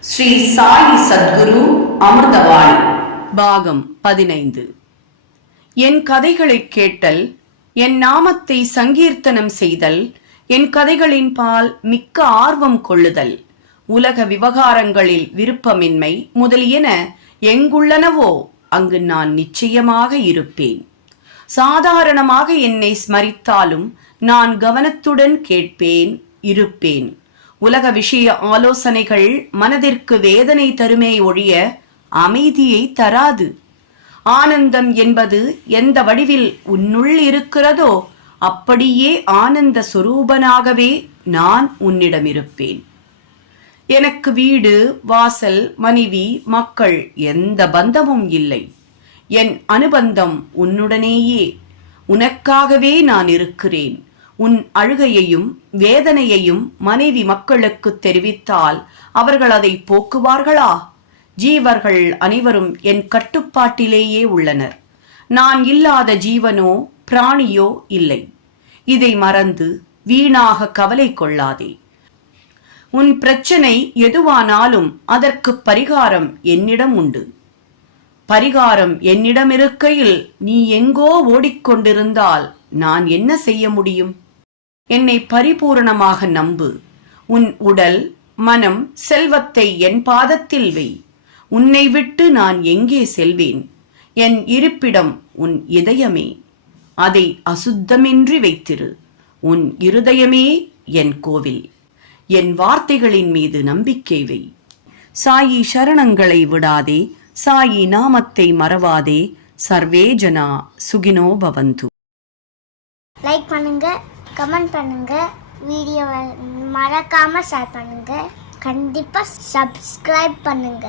ஸ்ரீ சாயி சத்குரு அமிர்தவாணி பாகம் பதினைந்து. என் கதைகளைக் கேட்டல் என் நாமத்தை சங்கீர்த்தனம் செய்தல் என் கதைகளின் பால் மிக்க ஆர்வம் கொள்ளுதல் உலக விவகாரங்களில் விருப்பமின்மை முதலியன எங்குள்ளனவோ அங்கு நான் நிச்சயமாக இருப்பேன். சாதாரணமாக என்னை ஸ்மரித்தாலும் நான் கவனத்துடன் கேட்பேன் இருப்பேன். உலக விஷய ஆலோசனைகள் மனதிற்கு வேதனை தருமே ஒழிய அமைதியை தராது. ஆனந்தம் என்பது எந்த வடிவில் உன்னுள் இருக்கிறதோ அப்படியே ஆனந்த சொரூபனாகவே நான் உன்னிடம் இருப்பேன் எனக்கு வீடு வாசல் மனைவி மக்கள் எந்த பந்தமும் இல்லை. என் அனுபந்தம் உன்னுடனேயே. உனக்காகவே நான் இருக்கிறேன். உன் அழுகையையும் வேதனையையும் மனைவி மக்களுக்கு தெரிவித்தால் அவர்கள் அதை போக்குவார்களா? ஜீவர்கள் அனைவரும் என் கட்டுப்பாட்டிலேயே உள்ளனர். நான் இல்லாத ஜீவனோ பிராணியோ இல்லை. இதை மறந்து வீணாக கவலை கொள்ளாதே. உன் பிரச்சனை எதுவானாலும் அதற்கு பரிகாரம் என்னிடம் உண்டு. பரிகாரம் என்னிடம் இருக்கையில் நீ எங்கோ ஓடிக்கொண்டிருந்தால் நான் என்ன செய்ய முடியும்? என்னை பரிபூரணமாக நம்பு. உன் உடல் மனம் செல்வத்தை என் பாதத்தில் வை. உன்னை விட்டு நான் எங்கே செல்வேன்? என் இருப்பிடம் உன் இதயமே. அதை அசுத்தமின்றி வைத்திரு. உன் இருதயமே என் கோவில். என் வார்த்தைகளின் மீது நம்பிக்கை வை. சாயி சரணங்களை விடாதே. சாயி நாமத்தை மறவாதே. சர்வே ஜனா சுகினோ பவந்து. லைக் பண்ணுங்க. கமெண்ட் பண்ணுங்க. வீடியோவை மறக்காம ஷேர் பண்ணுங்க. கண்டிப்பா சப்ஸ்கிரைப் பண்ணுங்க.